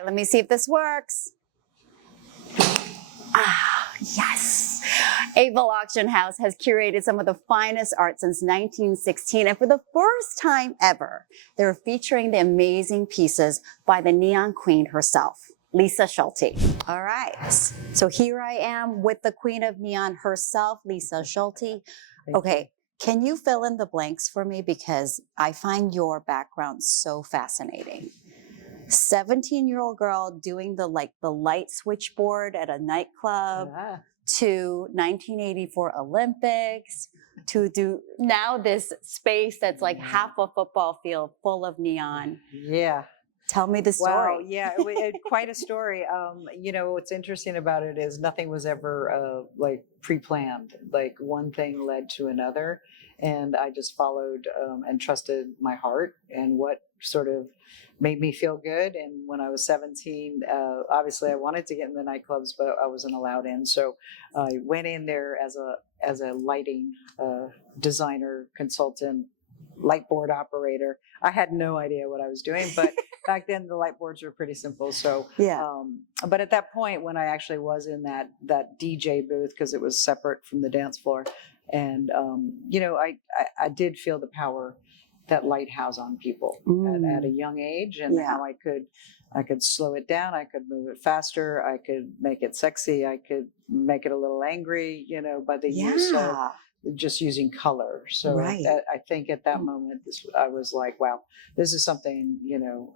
right, let me see if this works. Ah, yes. Abell Auction House has curated some of the finest art since 1916, and for the first time ever, they're featuring the amazing pieces by the neon queen herself, Lisa Schulte. All right, so here I am with the queen of neon herself, Lisa Schulte. Okay, can you fill in the blanks for me, because I find your background so fascinating. 17-year-old girl doing the light switchboard at a nightclub, to 1984 Olympics, to do now this space that's like half a football field full of neon. Yeah. Tell me the story. Wow, yeah, quite a story. You know, what's interesting about it is nothing was ever like pre-planned. Like one thing led to another, and I just followed and trusted my heart and what sort of made me feel good. And when I was 17, obviously I wanted to get in the nightclubs, but I wasn't allowed in. So I went in there as a lighting designer, consultant, light board operator. I had no idea what I was doing, but back then the light boards were pretty simple. So, but at that point when I actually was in that DJ booth, because it was separate from the dance floor, and you know, I did feel the power that light has on people at a young age, and how I could slow it down, I could move it faster, I could make it sexy, I could make it a little angry, you know, by the use of just using color. So I think at that moment, I was like, wow, this is something, you know,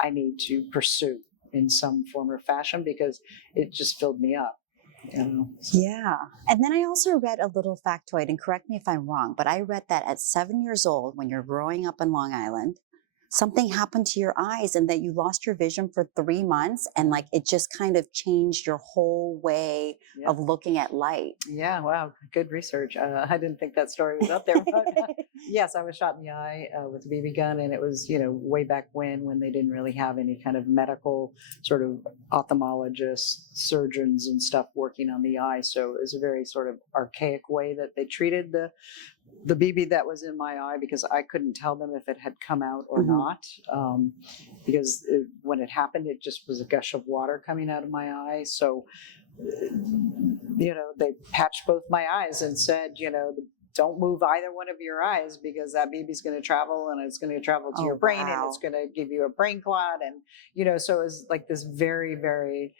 I need to pursue in some form or fashion, because it just filled me up. You know? Yeah. And then I also read a little factoid, and correct me if I'm wrong, but I read that at 7 years old, when you're growing up in Long Island, something happened to your eyes and that you lost your vision for 3 months, and like it just kind of changed your whole way of looking at light. Yeah, wow, good research. I didn't think that story was out there, but yes, I was shot in the eye with a BB gun, and it was, you know, way back when they didn't really have any kind of medical sort of ophthalmologists, surgeons and stuff working on the eye. So it was a very sort of archaic way that they treated the BB that was in my eye, because I couldn't tell them if it had come out or not, because when it happened, it just was a gush of water coming out of my eye. So, you know, they patched both my eyes and said, you know, don't move either one of your eyes, because that BB is going to travel, and it's going to travel to your brain, and it's going to give you a brain clot. And, you know, so it was like this very, very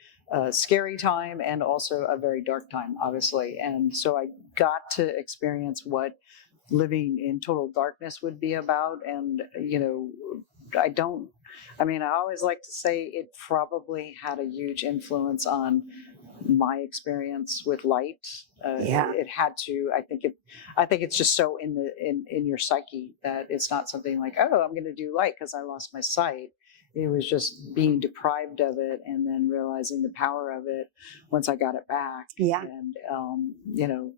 scary time, and also a very dark time, obviously. And so I got to experience what living in total darkness would be about. And, you know, I always like to say it probably had a huge influence on my experience with light. It had to. I think it's just so in your psyche that it's not something like, oh, I'm going to do light because I lost my sight. It was just being deprived of it, and then realizing the power of it once I got it back. Yeah. And you know,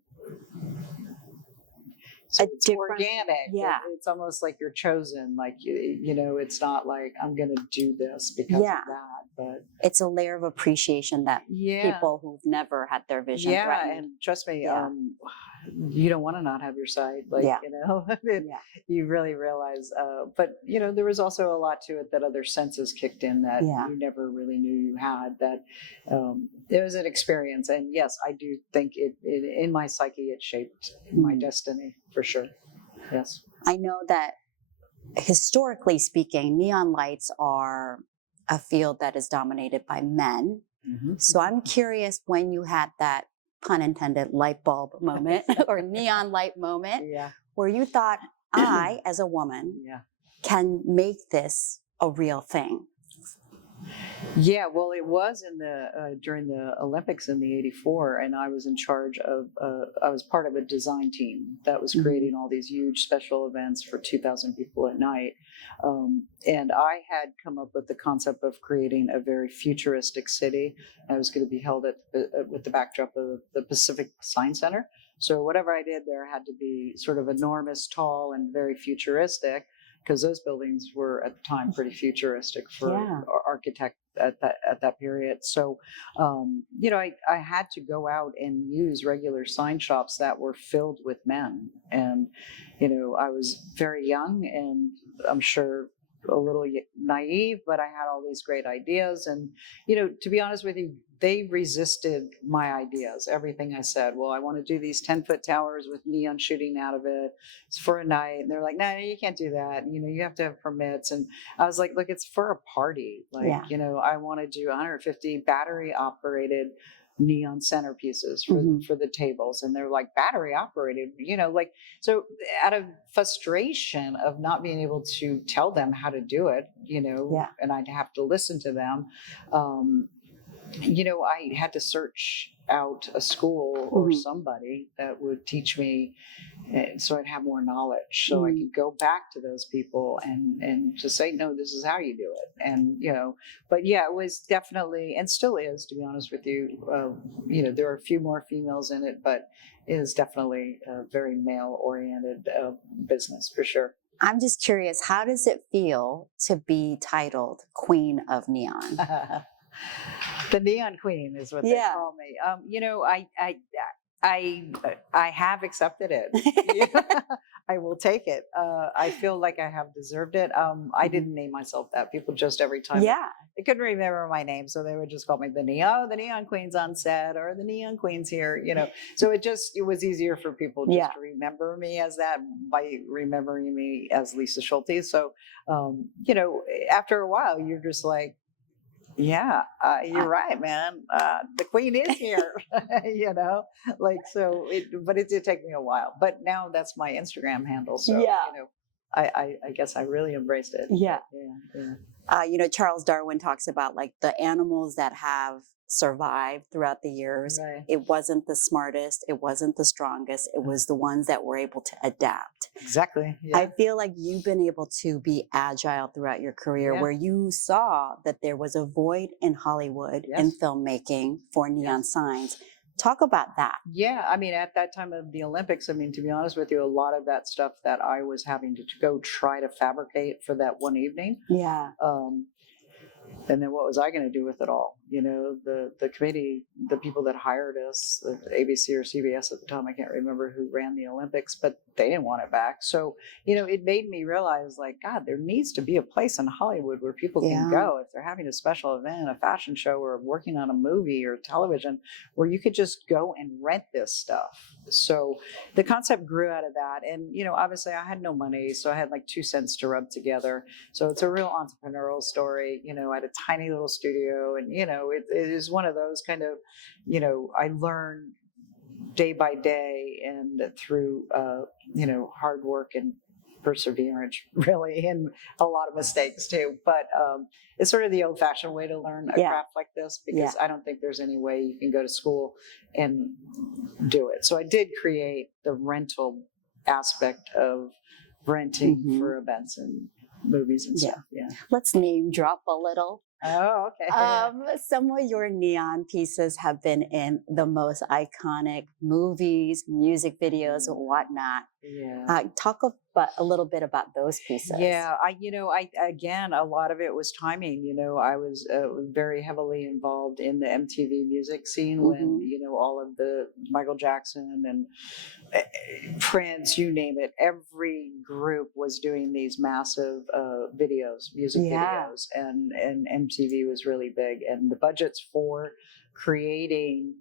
so it's organic. Yeah. It's almost like you're chosen. Like, you know, it's not like I'm going to do this because of that. But it's a layer of appreciation that people who've never had their vision threatened. And trust me, you don't want to not have your sight. Like, you know, you really realize. But, you know, there was also a lot to it that other senses kicked in that you never really knew you had. That it was an experience. And yes, I do think it in my psyche, it shaped my destiny for sure. Yes. I know that historically speaking, neon lights are a field that is dominated by men. So I'm curious, when you had that, pun intended, light bulb moment or neon light moment, where you thought, I, as a woman, can make this a real thing. Yeah, well, it was during the Olympics in the '84, and I was in charge of. I was part of a design team that was creating all these huge special events for 2,000 people at night, and I had come up with the concept of creating a very futuristic city. I was going to be held with the backdrop of the Pacific Science Center. So whatever I did there had to be sort of enormous, tall, and very futuristic, because those buildings were at the time pretty futuristic for architect at that period. So, you know, I had to go out and use regular sign shops that were filled with men. And, you know, I was very young, and I'm sure a little naive, but I had all these great ideas. And, to be honest with you, they resisted my ideas, everything I said. Well, I want to do these 10-foot towers with neon shooting out of it. It's for a night. And they're like, no, you can't do that. You have to have permits. And I was like, look, it's for a party. Like, I want to do 150 battery operated neon centerpieces for the tables. And they're like, battery operated, so out of frustration of not being able to tell them how to do it, and I'd have to listen to them, I had to search out a school or somebody that would teach me, so I'd have more knowledge, so I could go back to those people and just say, no, this is how you do it. And, but yeah, it was definitely, and still is, to be honest with you, there are a few more females in it, but it is definitely a very male oriented business for sure. I'm just curious, how does it feel to be titled Queen of Neon? The Neon Queen is what they call me. I have accepted it. I will take it. I feel like I have deserved it. I didn't name myself that. People just every time they couldn't remember my name, so they would just call me the Neon Queen's on set, or the Neon Queen's here. So it was easier for people just to remember me as that by remembering me as Lisa Schulte. So after a while, you're just like, yeah, you're right, man. The queen is here, but it did take me a while. But now that's my Instagram handle. So, I guess I really embraced it. Yeah. Yeah. Charles Darwin talks about like the animals that have survived throughout the years. Right. It wasn't the smartest, it wasn't the strongest, it was the ones that were able to adapt. Exactly. Yeah. I feel like you've been able to be agile throughout your career, where you saw that there was a void in Hollywood in filmmaking for neon signs. Talk about that. Yeah, I mean, at that time of the Olympics, to be honest with you, a lot of that stuff that I was having to go try to fabricate for that one evening. Yeah. And then what was I going to do with it all? The committee, the people that hired us, the ABC or CBS at the time, I can't remember who ran the Olympics, but they didn't want it back. So, it made me realize, like, God, there needs to be a place in Hollywood where people can go if they're having a special event, a fashion show, or working on a movie or television, where you could just go and rent this stuff. So the concept grew out of that. And, obviously I had no money, so I had like 2 cents to rub together. So it's a real entrepreneurial story. I had a tiny little studio, and, it is one of those kind of, I learned day by day and through, hard work and perseverance, really, and a lot of mistakes too. But it's sort of the old-fashioned way to learn a craft like this, because I don't think there's any way you can go to school and do it. So I did create the rental aspect of renting for events and movies and stuff. Yeah. Let's name drop a little. Oh, okay. Some of your neon pieces have been in the most iconic movies, music videos, and whatnot. Yeah. Talk a little bit about those pieces. Yeah, again, a lot of it was timing. I was very heavily involved in the MTV music scene when, all of the Michael Jackson and Prince, you name it, every group was doing these massive videos, music videos, and MTV was really big. And the budgets for creating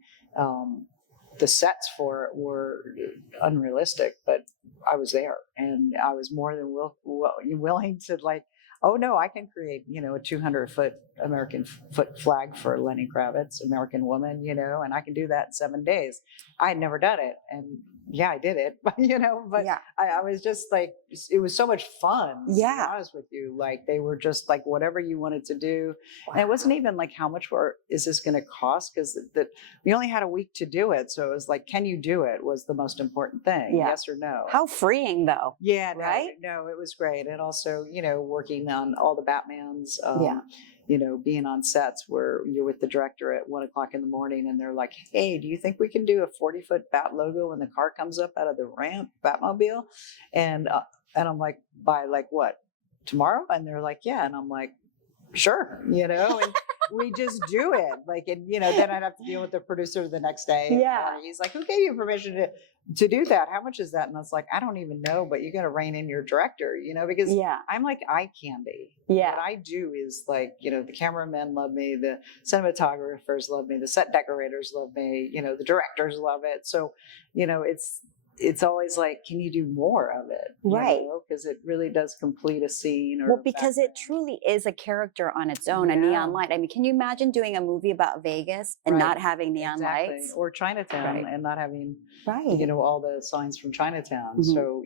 the sets for it were unrealistic, but I was there, and I was more than willing to, like, oh no, I can create, a 200-foot American foot flag for Lenny Kravitz, American Woman, and I can do that in 7 days. I had never done it, and I did it, but I was just like, it was so much fun. To be honest with you, like, they were just like, whatever you wanted to do. Wow. And it wasn't even like, how much is this going to cost? Because we only had a week to do it. So it was like, can you do it was the most important thing. Yeah. Yes or no. How freeing though. Yeah. Right. No, it was great. And also, working on all the Batmans, being on sets where you're with the director at 1:00 in the morning, and they're like, hey, do you think we can do a 40-foot bat logo when the car comes up out of the ramp, Batmobile? And I'm like, by like what, tomorrow? And they're like, yeah. And I'm like, sure, and we just do it. Like, and then I'd have to deal with the producer the next day. Yeah. And he's like, who gave you permission to do that? How much is that? And I was like, I don't even know, but you got to rein in your director, because Yeah. I'm like eye candy. Yeah. What I do is like, the cameramen love me, the cinematographers love me, the set decorators love me, the directors love it. So, it's always like, can you do more of it? Right. Because it really does complete a scene. Or Well, because it truly is a character on its own, a neon light. I mean, can you imagine doing a movie about Vegas and Right. not having neon Exactly. lights? Or Chinatown Right. and not having, Right. all the signs from Chinatown. Mhm. So,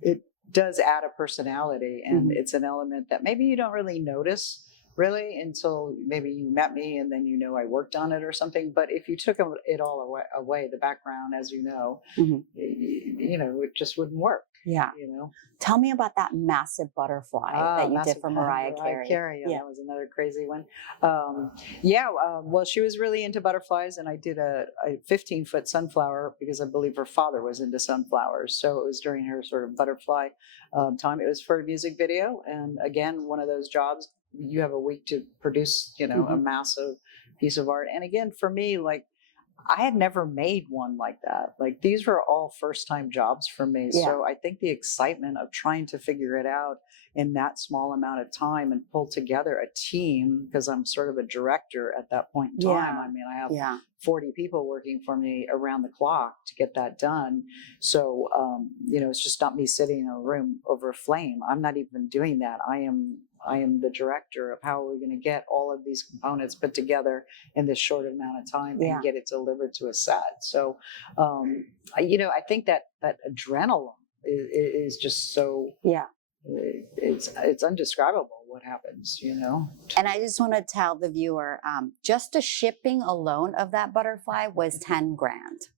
it does add a personality, and it's an element that maybe you don't really notice really until maybe you met me and then I worked on it or something. But if you took it all away, the background, as Mhm. it just wouldn't work. Yeah. Tell me about that massive butterfly that you did for Mariah Carey. Yeah, that was another crazy one. Well, she was really into butterflies, and I did a 15-foot sunflower because I believe her father was into sunflowers. So it was during her sort of butterfly time. It was for a music video, and again, one of those jobs. You have a week to produce, a massive piece of art. And again, for me, like, I had never made one like that. Like, these were all first-time jobs for me. Yeah. So I think the excitement of trying to figure it out in that small amount of time and pull together a team, because I'm sort of a director at that point in time. Yeah. I mean, I have 40 people working for me around the clock to get that done. So, it's just not me sitting in a room over a flame. I'm not even doing that. I am the director of how are we going to get all of these components put together in this short amount of time and get it delivered to a set. So, I think that adrenaline is just so, it's undescribable what happens, And I just want to tell the viewer, just the shipping alone of that butterfly was 10 grand.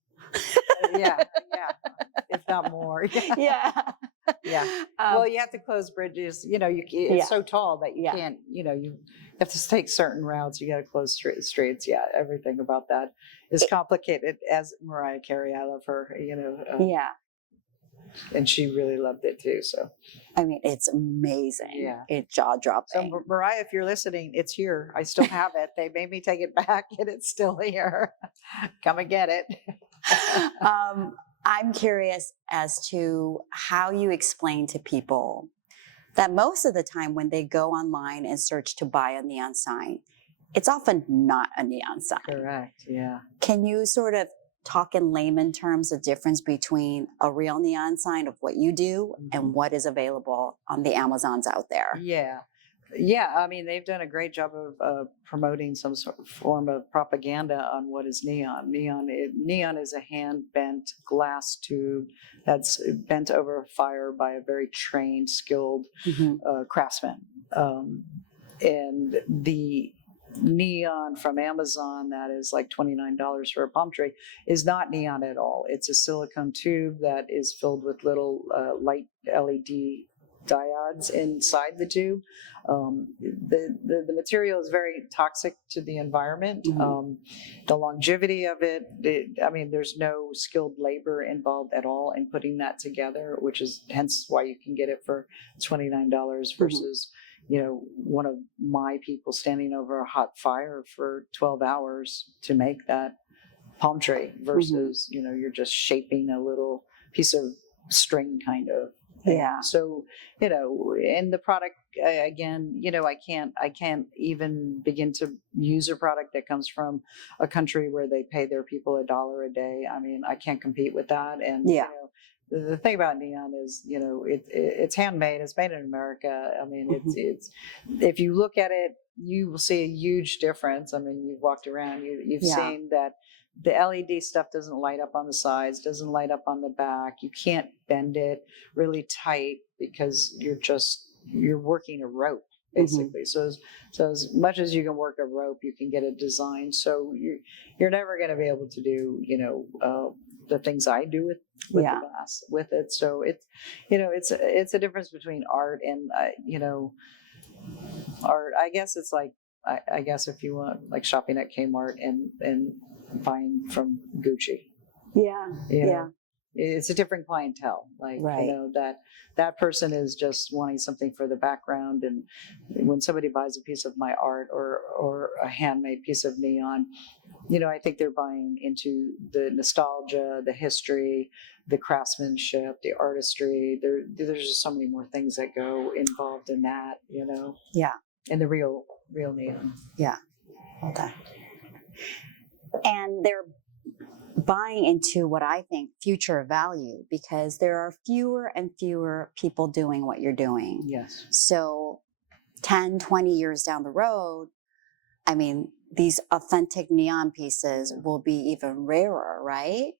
yeah, if not more. Yeah. Yeah. Well, you have to close bridges. It's so tall that you can't, you have to take certain routes. You got to close streets. Yeah. Everything about that is complicated. As Mariah Carey, I love her, and she really loved it too. So, I mean, it's amazing. Yeah. It's jaw-dropping. So Mariah, if you're listening, it's here. I still have it. They made me take it back, and it's still here. Come and get it. I'm curious as to how you explain to people that most of the time when they go online and search to buy a neon sign, it's often not a neon sign. Correct. Yeah. Can you sort of talk in layman terms the difference between a real neon sign of what you do and what is available on the Amazons out there? Yeah. Yeah, I mean, they've done a great job of promoting some sort of form of propaganda on what is neon. Neon is a hand-bent glass tube that's bent over fire by a very trained, skilled craftsman. And the neon from Amazon that is like $29 for a palm tree is not neon at all. It's a silicone tube that is filled with little light LED diodes inside the tube. The material is very toxic to the environment. The longevity of it, there's no skilled labor involved at all in putting that together, which is hence why you can get it for $29 versus one of my people standing over a hot fire for 12 hours to make that palm tree versus you're just shaping a little piece of string kind of. Yeah. So, and the product, again, I can't even begin to use a product that comes from a country where they pay their people $1 a day. I mean, I can't compete with that. And, the thing about neon is, it's handmade, it's made in America. I mean, it's, if you look at it, you will see a huge difference. I mean, you've walked around, you've seen that the LED stuff doesn't light up on the sides, doesn't light up on the back. You can't bend it really tight because you're working a rope basically. So as much as you can work a rope, you can get it designed. So you're never going to be able to do, the things I do with the glass with it. So it's a difference between art and, art. I guess it's like, I guess if you want like shopping at Kmart and buying from Gucci. Yeah. it's a different clientele. Like, Right. you know, that person is just wanting something for the background. And when somebody buys a piece of my art or a handmade piece of neon, you know, I think they're buying into the nostalgia, the history, the craftsmanship, the artistry. There's just so many more things that go involved in that, you know. Yeah. In the real neon. Yeah. Okay. And they're buying into what I think future value, because there are fewer and fewer people doing what you're doing. Yes. So 10, 20 years down the road, I mean, these authentic neon pieces will be even rarer, right?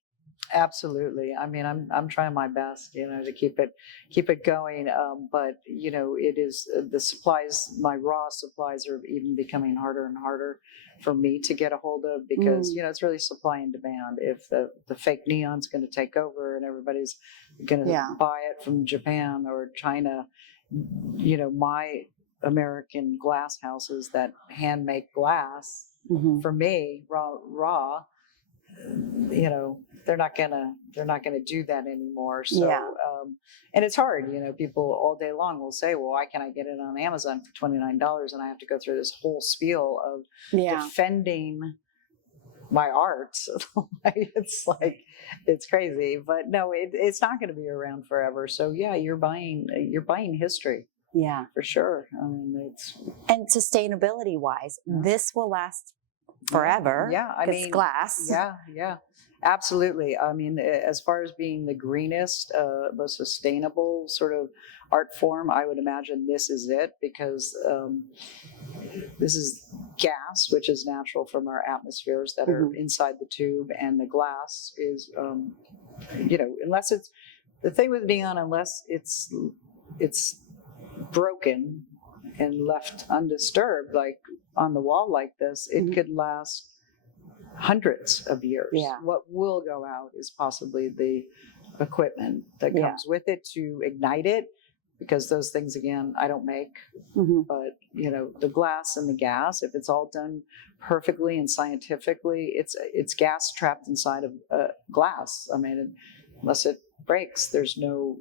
Absolutely. I mean, I'm trying my best, you know, to keep it going. But you know, it is the supplies. My raw supplies are even becoming harder and harder for me to get a hold of, because you know, it's really supply and demand. If the fake neon's going to take over and everybody's going to buy it from Japan or China, you know, my American glass houses that hand make glass for me raw, you know, they're not gonna do that anymore. So and it's hard, you know, people all day long will say, well, why can't I get it on Amazon for $29? And I have to go through this whole spiel of defending my art. It's like, it's crazy, but no, it's not going to be around forever. So yeah, you're buying history. Yeah, for sure. I mean, and sustainability wise, this will last forever. Yeah, I mean, glass. Yeah, absolutely. I mean, as far as being the greenest, most sustainable sort of art form, I would imagine this is it, because this is gas, which is natural from our atmospheres that are inside the tube, and the glass is, you know, unless it's the thing with neon, unless it's broken and left undisturbed, like on the wall like this, it could last hundreds of years. Yeah. What will go out is possibly the equipment that comes with it to ignite it, because those things, again, I don't make. But you know, the glass and the gas, if it's all done perfectly and scientifically, it's gas trapped inside of glass. I mean, unless it breaks, there's no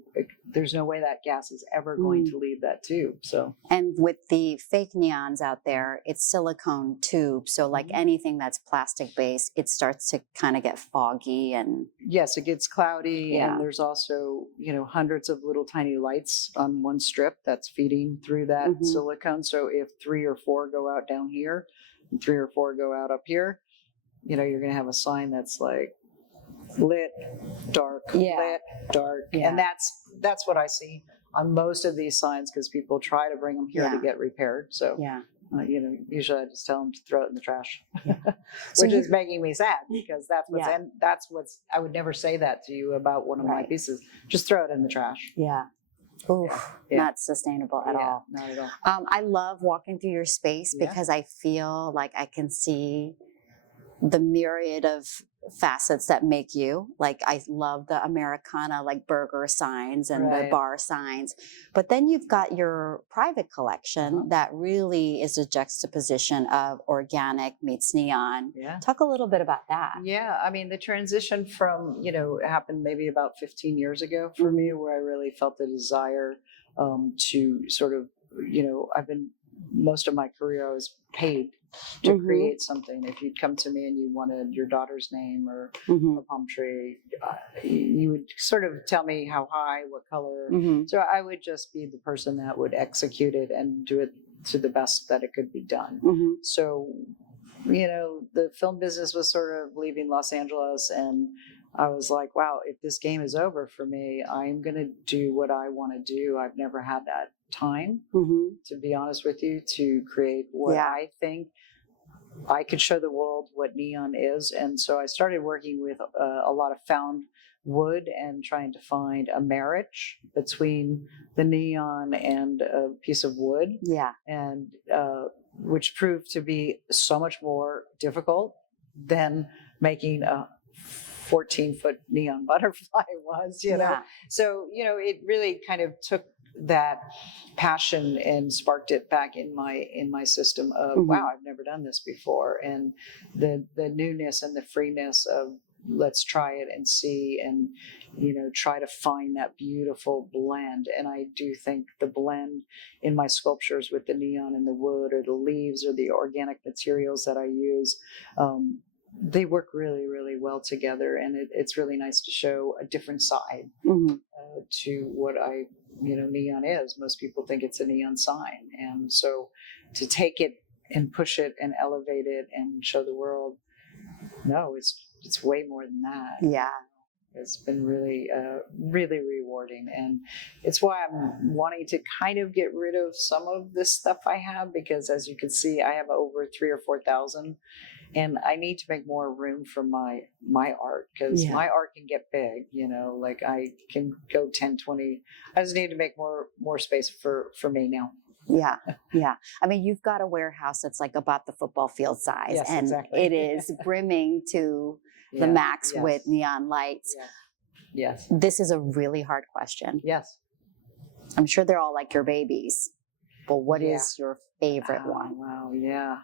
way that gas is ever going to leave that tube. So, and with the fake neons out there, it's silicone tube, so like anything that's plastic based, it starts to kind of get foggy, and yes, it gets cloudy. And there's also, you know, hundreds of little tiny lights on one strip that's feeding through that silicone. So if 3 or 4 go out down here and 3 or 4 go out up here, you know, you're going to have a sign that's like lit, dark, lit, dark. And that's what I see on most of these signs, because people try to bring them here to get repaired. So you know, usually I just tell them to throw it in the trash, which is making me sad, because that's what's I would never say that to you about one of my pieces. Just throw it in the trash. Not sustainable at all. Not at all. I love walking through your space because I feel like I can see the myriad of facets that make you. Like, I love the Americana, like burger signs and the bar signs, but then you've got your private collection that really is a juxtaposition of organic meets neon. Talk a little bit about that. I mean, the transition from, you know, happened maybe about 15 years ago for me, where I really felt the desire to sort of, you know, most of my career I was paid to create something. If you'd come to me and you wanted your daughter's name or a palm tree, you would sort of tell me how high, what color. So I would just be the person that would execute it and do it to the best that it could be done. So, you know, the film business was sort of leaving Los Angeles, and I was like, wow, if this game is over for me, I'm going to do what I want to do. I've never had that time, to be honest with you, to create what I think I could show the world what neon is. And so I started working with a lot of found wood and trying to find a marriage between the neon and a piece of wood. And which proved to be so much more difficult than making a 14-foot neon butterfly was, you know. So, you know, it really kind of took that passion and sparked it back in my system of wow, I've never done this before, and the newness and the freeness of let's try it and see, and try to find that beautiful blend. And I do think the blend in my sculptures with the neon and the wood or the leaves or the organic materials that I use, they work really, really well together. And it's really nice to show a different side to what neon is. Most people think it's a neon sign. And so to take it and push it and elevate it and show the world, no, it's way more than that. Yeah. It's been really, really rewarding. And it's why I'm wanting to kind of get rid of some of this stuff I have, because as you can see, I have over 3,000 or 4,000, and I need to make more room for my art, because my art can get big, like I can go 10, 20. I just need to make more space for me now. Yeah. Yeah. I mean, you've got a warehouse that's like about the football field size, Yes, and exactly. it is brimming to the max with neon lights. Yes. This is a really hard question. Yes. I'm sure they're all like your babies, but what is your favorite one? Wow. Yeah.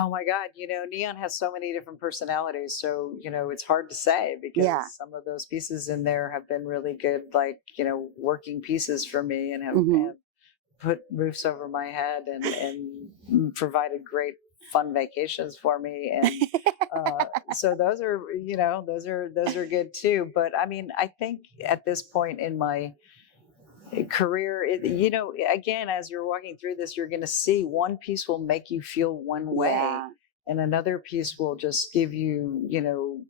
Oh my God. Neon has so many different personalities. So, it's hard to say, because some of those pieces in there have been really good, like, working pieces for me, and have put roofs over my head and provided great fun vacations for me. And so those are, those are good too. But I mean, I think at this point in my career, again, as you're walking through this, you're going to see one piece will make you feel one way, and another piece will just give you,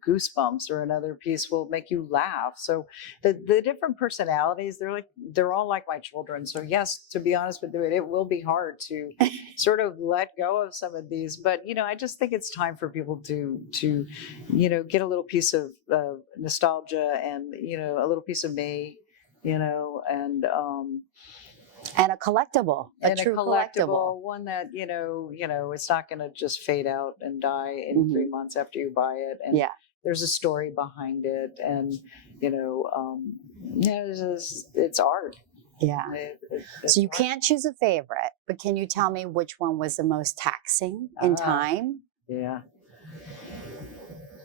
goosebumps, or another piece will make you laugh. So the different personalities, they're all like my children. So yes, to be honest with you, it will be hard to sort of let go of some of these. But, I just think it's time for people to get a little piece of nostalgia, and, a little piece of me, and a collectible, a true collectible, one that it's not going to just fade out and die in 3 months after you buy it. And there's a story behind it, and it's art. Yeah. So you can't choose a favorite, but can you tell me which one was the most taxing in time? Yeah.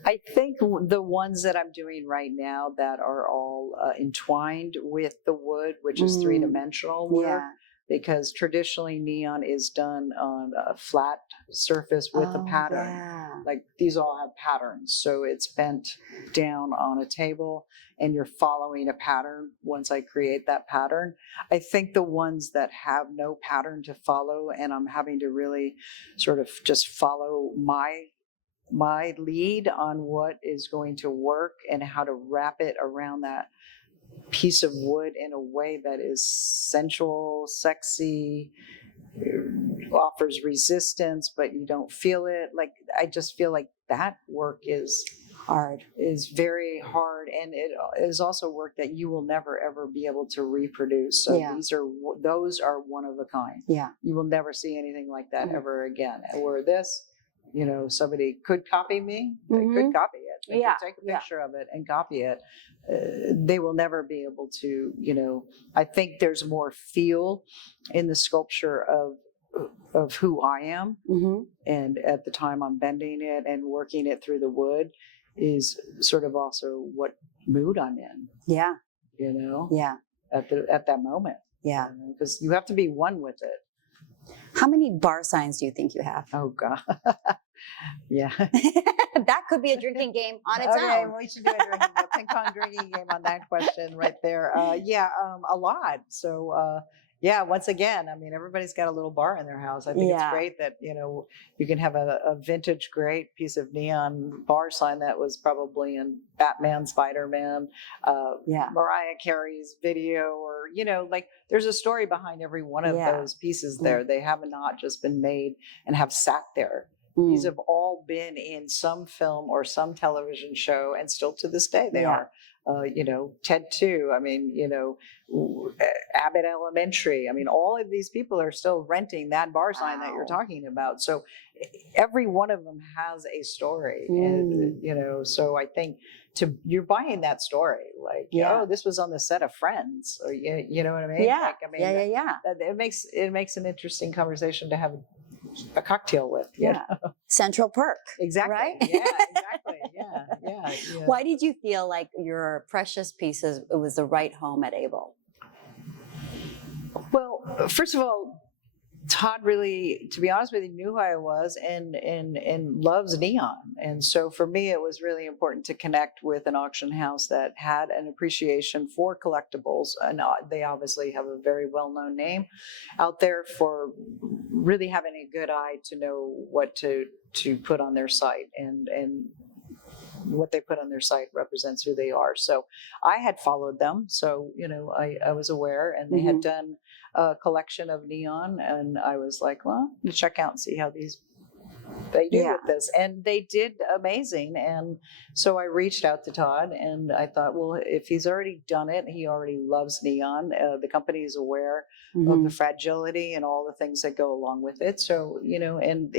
I think the ones that I'm doing right now that are all entwined with the wood, which is three-dimensional work, because traditionally neon is done on a flat surface with a pattern. Yeah. Like these all have patterns. So it's bent down on a table, and you're following a pattern once I create that pattern. I think the ones that have no pattern to follow, and I'm having to really sort of just follow my lead on what is going to work and how to wrap it around that piece of wood in a way that is sensual, sexy, offers resistance, but you don't feel it. Like, I just feel like that work is very hard, and it is also work that you will never ever be able to reproduce. So those are one of a kind. Yeah, you will never see anything like that ever again. Where this, somebody could copy me, they could copy it, they could take a picture of it and copy it. They will never be able to, I think there's more feel in the sculpture of who I am. And at the time I'm bending it and working it through the wood is sort of also what mood I'm in. Yeah. Yeah. At that moment. Yeah. Because you have to be one with it. How many bar signs do you think you have? Oh God. Yeah. That could be a drinking game on its own. Okay, we should do a ping pong drinking game on that question right there. A lot. So once again, I mean, everybody's got a little bar in their house. I think it's great that, you can have a vintage great piece of neon bar sign that was probably in Batman, Spider-Man, Mariah Carey's video, or, like there's a story behind every one of those pieces there. They have not just been made and have sat there. These have all been in some film or some television show, and still to this day they are. Ted 2, I mean, Abbott Elementary. I mean, all of these people are still renting that bar sign that you're talking about. So every one of them has a story. And, so I think you're buying that story. Like, oh, this was on the set of Friends. Or, you know what I mean? Yeah. Like, I mean, it makes an interesting conversation to have a cocktail with. You know? Central Perk. Exactly. Right? Yeah, exactly. Yeah. Yeah, yeah. Why did you feel like your precious pieces, it was the right home at Abell? Well, first of all, Todd really, to be honest with you, knew who I was and loves neon. And so for me, it was really important to connect with an auction house that had an appreciation for collectibles. And they obviously have a very well-known name out there for really having a good eye to know what to put on their site, and what they put on their site represents who they are. So I had followed them. So, I was aware, and they had done a collection of neon, and I was like, well, I'm gonna check out and see how they do with this. And they did amazing. And so I reached out to Todd, and I thought, well, if he's already done it, he already loves neon. The company is aware of the fragility and all the things that go along with it. So, and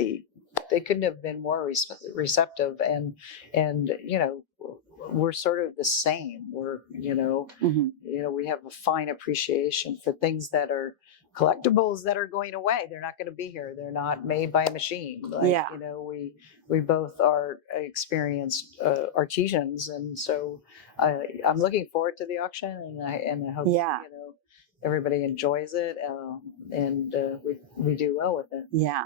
they couldn't have been more receptive, and we're sort of the same. We're we have a fine appreciation for things that are collectibles that are going away. They're not going to be here. They're not made by a machine. We both are experienced artisans, and so I'm looking forward to the auction, and I hope everybody enjoys it, and we do well with it. Yeah.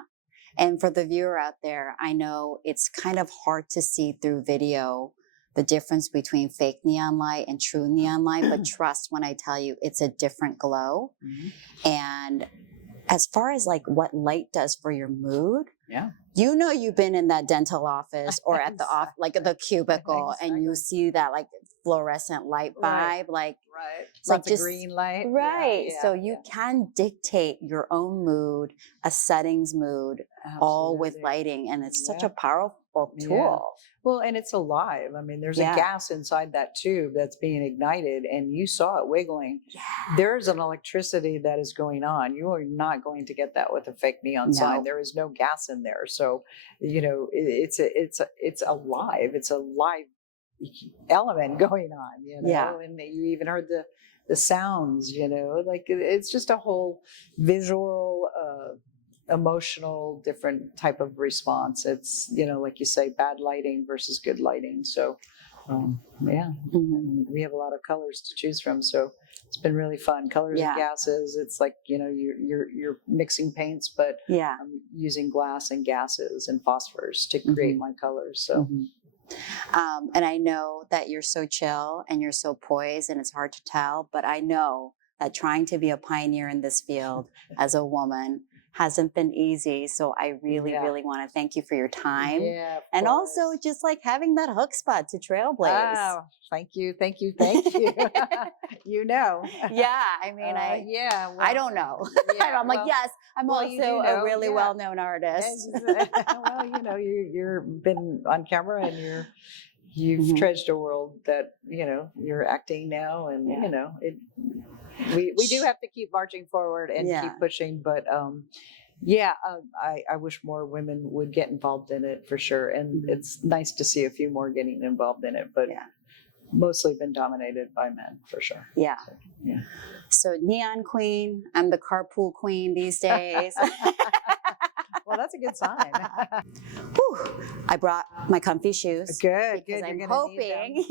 And for the viewer out there, I know it's kind of hard to see through video the difference between fake neon light and true neon light, but trust when I tell you it's a different glow. And as far as like what light does for your mood, you've been in that dental office or at the off, like the cubicle, and you see that like fluorescent light vibe, like it's like like just green light, so you can dictate your own mood, a settings mood, all with lighting, and it's such a powerful tool. Well, and it's alive. I mean, there's a gas inside that tube that's being ignited, and you saw it wiggling. There's an electricity that is going on. You are not going to get that with a fake neon sign. There is no gas in there. So, it's alive. It's a live element going on, and you even heard the sounds, like it's just a whole visual, emotional, different type of response. It's, like you say, bad lighting versus good lighting. So, we have a lot of colors to choose from. So it's been really fun. Colors and gases. It's like, you're mixing paints, but I'm using glass and gases and phosphors to create my colors. So. And I know that you're so chill and you're so poised, and it's hard to tell, but I know that trying to be a pioneer in this field as a woman hasn't been easy. So I really, really want to thank you for your time. And also just like having that hook spot to trailblaze. Oh, thank you. I mean, I don't know. I'm like, yes, I'm also a really well-known artist. Well, you've been on camera, and you've trudged a world that, you're acting now, and, we do have to keep marching forward and keep pushing, but I wish more women would get involved in it for sure. And it's nice to see a few more getting involved in it, but mostly been dominated by men for sure. So Neon Queen, I'm the carpool queen these days. Well, that's a good sign. I brought my comfy shoes. Good. Because I'm You're hoping.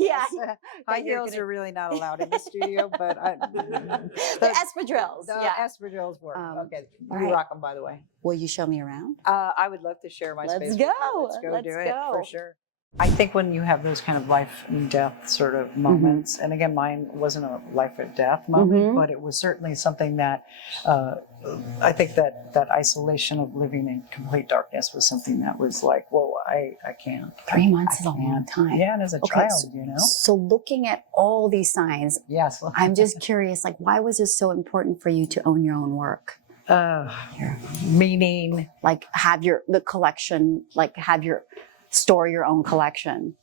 High heels are really not allowed in the studio, but the espadrilles. The espadrilles work. Okay, you rock them, by the way. Will you show me around? I would love to share my space. Let's go. Let's do it for sure. I think when you have those kind of life and death sort of moments, and again, mine wasn't a life or death moment, but it was certainly something that I think that isolation of living in complete darkness was something that was like, whoa, I can't. 3 months is a long time. Yeah, and as a child, So looking at all these signs, I'm just curious, like, why was it so important for you to own your own work? Meaning? Like have the collection, store your own collection.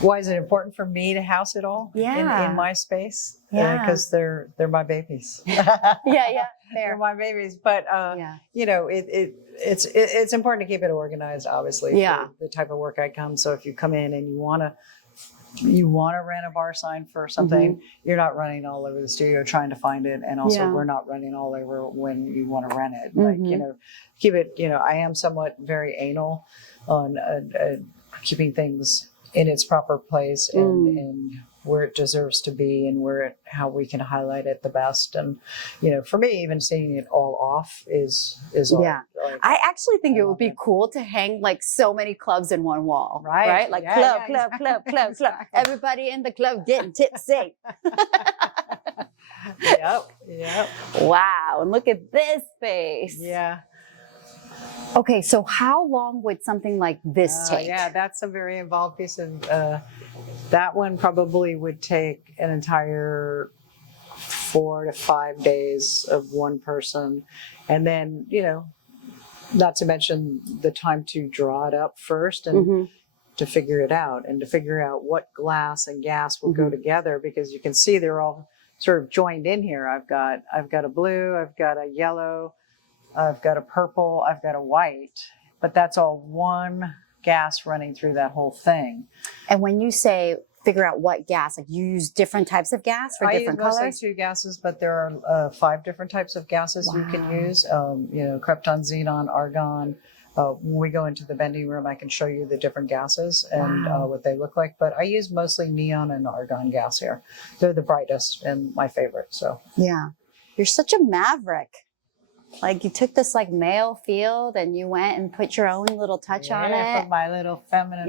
Why is it important for me to house it all in my space? Because they're my babies. Fair. They're my babies. But it's important to keep it organized, obviously, for the type of work I come. So if you come in and you want to rent a bar sign for something, you're not running all over the studio trying to find it, and also we're not running all over when you want to rent it. Like keep it. I am somewhat very anal on keeping things in its proper place and, Mm. and where it deserves to be and how we can highlight it the best. And, for me, even seeing it all off is Yeah. art. Like, I actually think I it would love be it. cool to hang like so many clubs in one wall. Right. Right? Like Yeah, club, yeah, club, exactly. club, club, club. Exactly. Everybody in the club getting tipsy. Yep. Wow. And look at this space. Yeah. Okay. So how long would something like this take? Yeah, that's a very involved piece of, that one probably would take an entire 4 to 5 days of one person. And then, not to mention the time to draw it up first and Mhm. to figure it out and to figure out what glass and gas will go together, because you can see they're all sort of joined in here. I've got a blue, I've got a yellow, I've got a purple, I've got a white, but that's all one gas running through that whole thing. And when you say figure out what gas, like you use different types of gas for different I use colors? mostly 2 gases, but there are 5 different types of gases you can Wow. use. Krypton, xenon, argon. When we go into the bending room, I can show you the different gases and Wow. what they look like. But I use mostly neon and argon gas here. They're the brightest and my favorite. So Yeah. You're such a maverick. Like you took this like male field and you went and put your own little touch on put it. my little feminine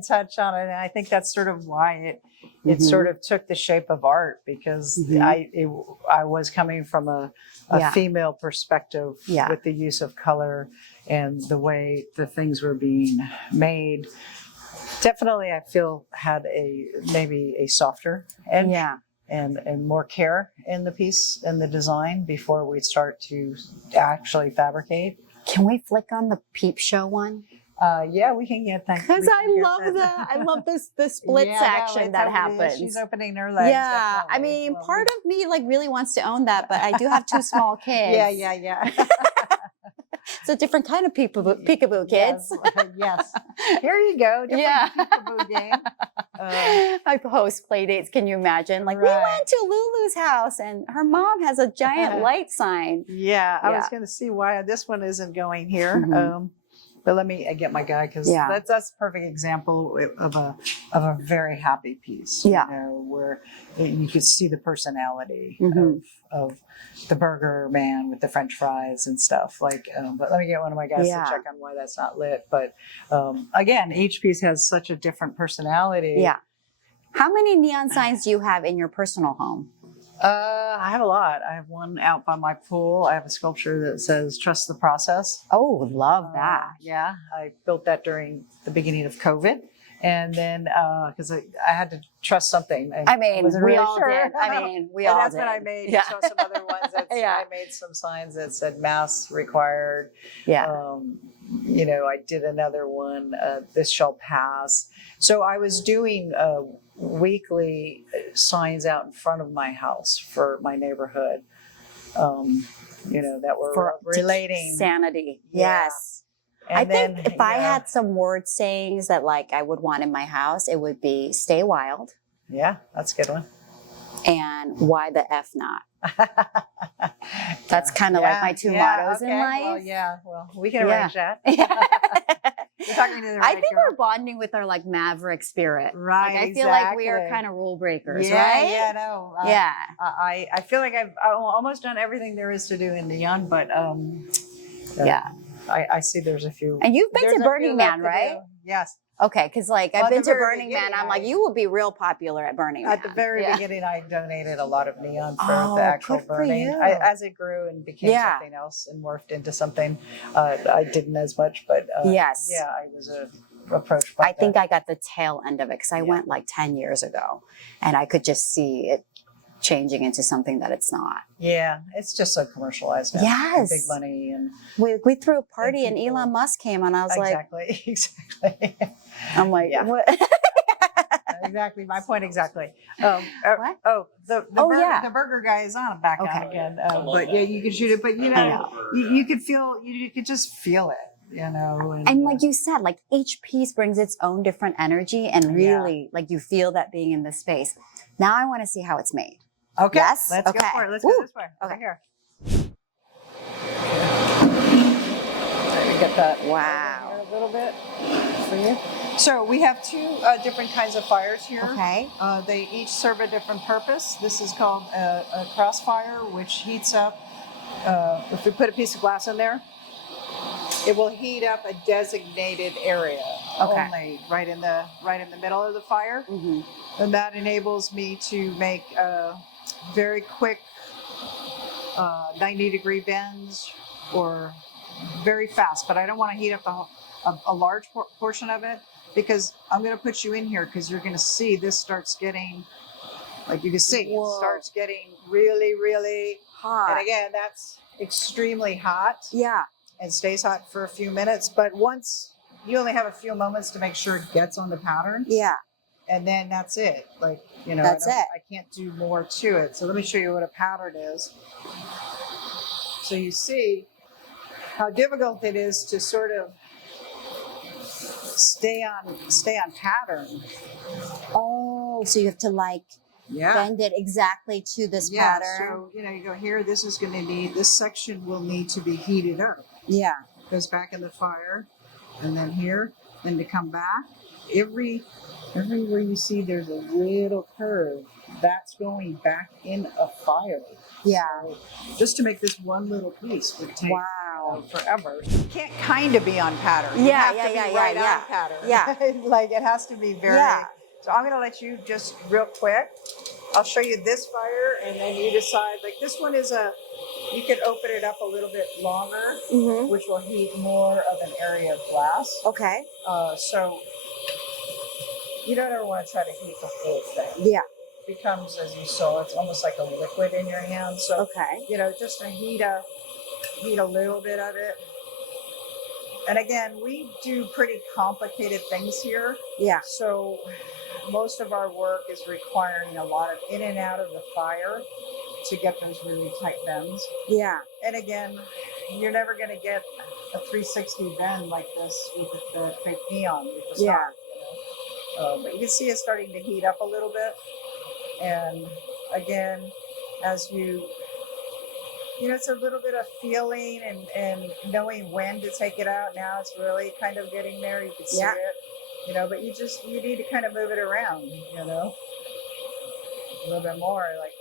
touch on it, and I think that's sort of why it sort of took the shape of art, because I was coming from a Yeah. female perspective Yeah. with the use of color and the way the things were being made. Definitely, I feel had maybe a softer edge. Yeah. And more care in the piece and the design before we start to actually fabricate. Can we flick on the peep show one? Yeah, we can get that. Because I love that. I love the split section that happens. She's opening her legs. Yeah, I definitely. mean, Well, part of me like really wants to own that, but I do have 2 small kids. Yeah. It's a different kind of peekaboo kids. Yes. Here you go. Yeah. Peekaboo game. I host play dates. Can you imagine? Like we Right. went to Lulu's house and her mom has a giant light sign. Yeah, I was Yeah. going to see why this one isn't going here. Mhm. But let me get my guy, because Yeah. that's a perfect example of a very happy piece. Yeah. Where you could see the personality Mhm. of the burger man with the French fries and stuff. Like, but let me get one of my guys Yeah. to check on why that's not lit. But again, each piece has such a different personality. Yeah. How many neon signs do you have in your personal home? I have a lot. I have one out by my pool. I have a sculpture that says "Trust the process." Oh, love that. Yeah, I built that during the beginning of COVID. And then, because I had to trust something. I mean, wasn't we really all sure. did. I mean, we And all that's did. what I made. Yeah. You saw some other ones. Yeah. I made some signs that said "Mass required." Yeah. I did another one. This shall pass. So I was doing weekly signs out in front of my house for my neighborhood. That were For relating. sanity. Yeah. Yes. And I think then, if I had some word sayings that like I would want in my house, it would be stay wild Yeah, that's a good one. and why the F not. That's kind of like my 2 mottos in life. Well, we can arrange that. You're talking to the I right think girl. we're bonding with our like maverick spirit. Right, Like I feel like we are exactly. kind of rule breakers, Yeah, right? yeah, no. Yeah. I feel like I've almost done everything there is to do in neon, but Yeah. I see there's a few. And you've been there's to a Burning few Man, left to right? do. Yes. Okay, because like Well, I've at been the to very Burning Man. beginning, I'm like, you would be real popular at Burning Man. At the very Yeah. beginning, I donated a lot of neon for Oh, the actual good for burning. you. As it grew and became Yeah. something else and morphed into something, I didn't as much, but Yes. yeah, I was approached by I think I got the tail end of it because I went like 10 years ago and I could just see it changing into something that it's not. Yeah, it's just so commercialized now. Yes. And big money and We threw a party and people- Elon Musk came and I was exactly. I'm like, Yeah. what? Exactly. My point exactly. What? The yeah. burger guy is on back Okay. on again. But yeah, you can shoot it. But you could feel, you could just feel it, And like you said, like each piece brings its own different energy and really like you feel that being in the space. Now I want to see how it's made. Okay. Yes? Let's go Okay. for it. Let's Woo. go this way. Over Okay. here. Let me get that Wow. a little bit. for you? So we have two different kinds of fires here. Okay. They each serve a different purpose. This is called a crossfire, which heats up. If we put a piece of glass in there, it will heat up a designated area only, right in the middle of the fire, and that enables me to make very quick 90-degree bends or very fast. But I don't want to heat up a large portion of it, because I'm going to put you in here because you're going to see this starts getting, like you can see, it starts getting really, really Hot. And again, that's extremely hot. Yeah. And stays hot for a few minutes. But once you only have a few moments to make sure it gets on the pattern. Yeah. And then that's it. Like, you know, That's it. I can't do more to it. So let me show you what a pattern is. So you see how difficult it is to sort of stay on pattern. Oh, so you have to like bend it exactly to this pattern. So, you know, you go here, this section will need to be heated up. Yeah. Goes back in the fire, and then here, then to come back. Everywhere you see there's a little curve, that's going back in a fire. Yeah. So just to make this one little piece would take forever. You can't kind of be on pattern. You have to be right on pattern. Yeah. Like it has to be very. So I'm going to let you just real quick. I'll show you this fire, and then you decide. Like this one is you can open it up a little bit longer, which will heat more of an area of glass. Okay. So you don't ever want to try to heat the whole thing. Yeah. It becomes, as you saw, it's almost like a liquid in your hand. So you know, just to heat a little bit of it. And again, we do pretty complicated things here. Yeah. So most of our work is requiring a lot of in and out of the fire to get those really tight bends. Yeah. And again, you're never going to get a 360 bend like this with the fake neon with the star, you know? But you can see it's starting to heat up a little bit. And again, as you know, it's a little bit of feeling and knowing when to take it out. Now it's really kind of getting there. You can see it, you know, but you need to kind of move it around, you know, a little bit more. Like,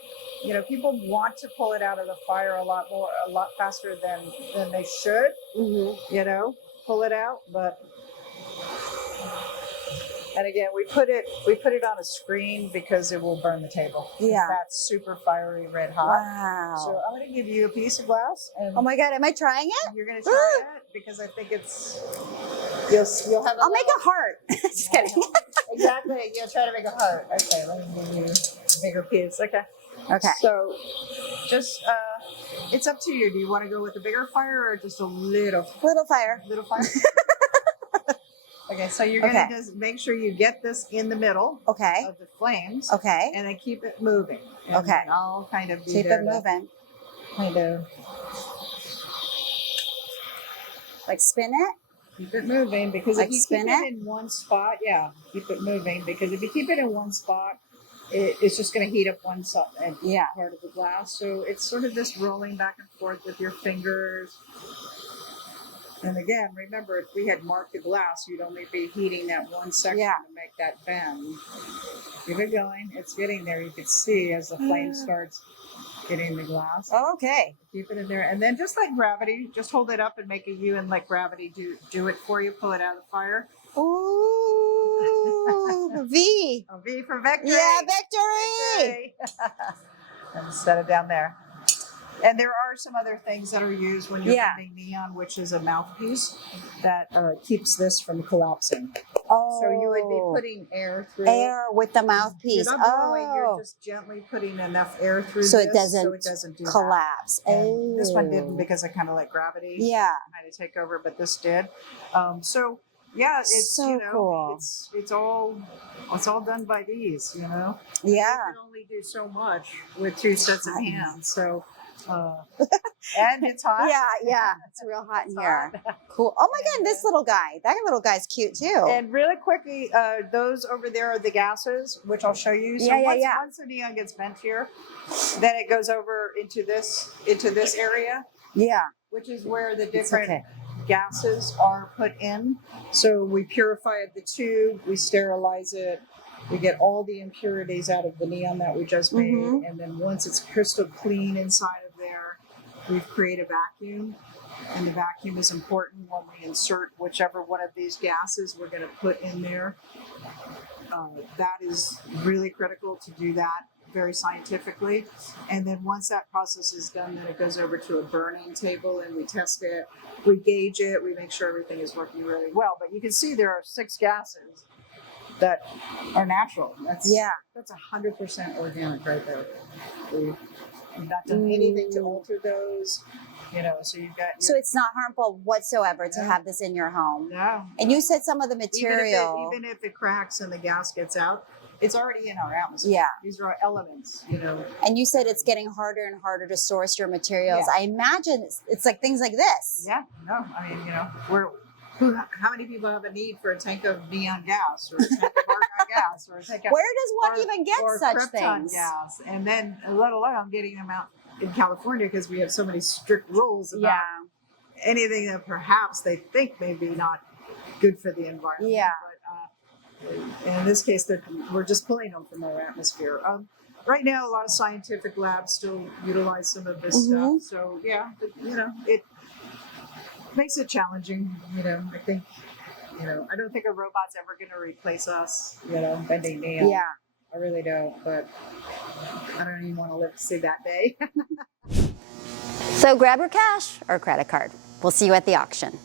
you know, people want to pull it out of the fire a lot faster than they should, you know, pull it out. But, and again, we put it on a screen because it will burn the table. Yeah. That's super fiery red hot. Wow. So I'm going to give you a piece of glass. And oh my God, am I trying it? you're going to try it because I think it's, you'll have I'll make a heart. Just kidding. Exactly. You'll try to make a heart. Okay, let me give you a bigger piece. Okay. Okay. So just, it's up to you. Do you want to go with a bigger fire or just a little fire? Little fire? Okay, so you're going to just make sure you get this in the middle of the flames. Okay. And then keep it moving. And I'll kind of be keep it moving. Kind of. Like spin it? Keep it moving because like if you spin keep it in one spot, keep it moving because if you keep it in one spot, it's just going to heat up one side part of the glass. So it's sort of this rolling back and forth with your fingers. And again, remember, if we had marked the glass, you'd only be heating that one section to make that bend. Keep it going. It's getting there. You can see as the flame starts getting the glass. Oh, okay. Keep it in there. And then just like gravity, just hold it up and make a U and let gravity do it for you. Pull it out of the fire. Ooh, V. A V for victory. Yeah, victory. And set it down there. And there are some other things that are used when you're bending neon, which is a mouthpiece that keeps this from collapsing. Oh. So you would be putting air through air with the mouthpiece. You're not blowing, you're just gently putting enough air through so this it doesn't, so it doesn't do collapse. And this one didn't because I kind of let gravity kind of take over, but this did. So yeah, it's so you know, cool. It's all done by these, you know. Yeah. You can only do so much with two sets of hands. So and it's hot. Yeah. It's real hot in here. Cool. Oh my God, this little guy. That little guy's cute too. And really quickly, those over there are the gases, which I'll show you. So once the neon gets bent here, then it goes over into this area. Yeah. Which is where the different gases are put in. So we purify the tube, we sterilize it, we get all the impurities out of the neon that we just made, and then once it's crystal clean inside of there, we create a vacuum. And the vacuum is important when we insert whichever one of these gases we're going to put in there. That is really critical to do that very scientifically. And then once that process is done, then it goes over to a burning table and we test it, we gauge it, we make sure everything is working really well. But you can see there are 6 gases that are natural. That's 100% organic right there. We've not done anything to alter those. You know, so you've got. So it's not harmful whatsoever to have this in your home. No. And you said some of the material. Even if it cracks and the gas gets out, it's already in our atmosphere. Yeah. These are elements, you know. And you said it's getting harder and harder to source your materials. Yeah. I imagine it's like things like this. Yeah. No, I mean, you know, how many people have a need for a tank of neon gas or a tank of argon gas or a tank of Where does one even get or such krypton things? gas? And then, let alone getting them out in California because we have so many strict rules about anything that perhaps they think may be not good for the environment. Yeah. But in this case, we're just pulling them from our atmosphere. Right now, a lot of scientific labs still utilize some of this stuff. So yeah, you know, it makes it challenging. You know, I think, you know, I don't think a robot's ever going to replace us. You know, bending neon. Yeah. I really don't, but I don't even want to live to see that day. So grab your cash or credit card. We'll see you at the auction.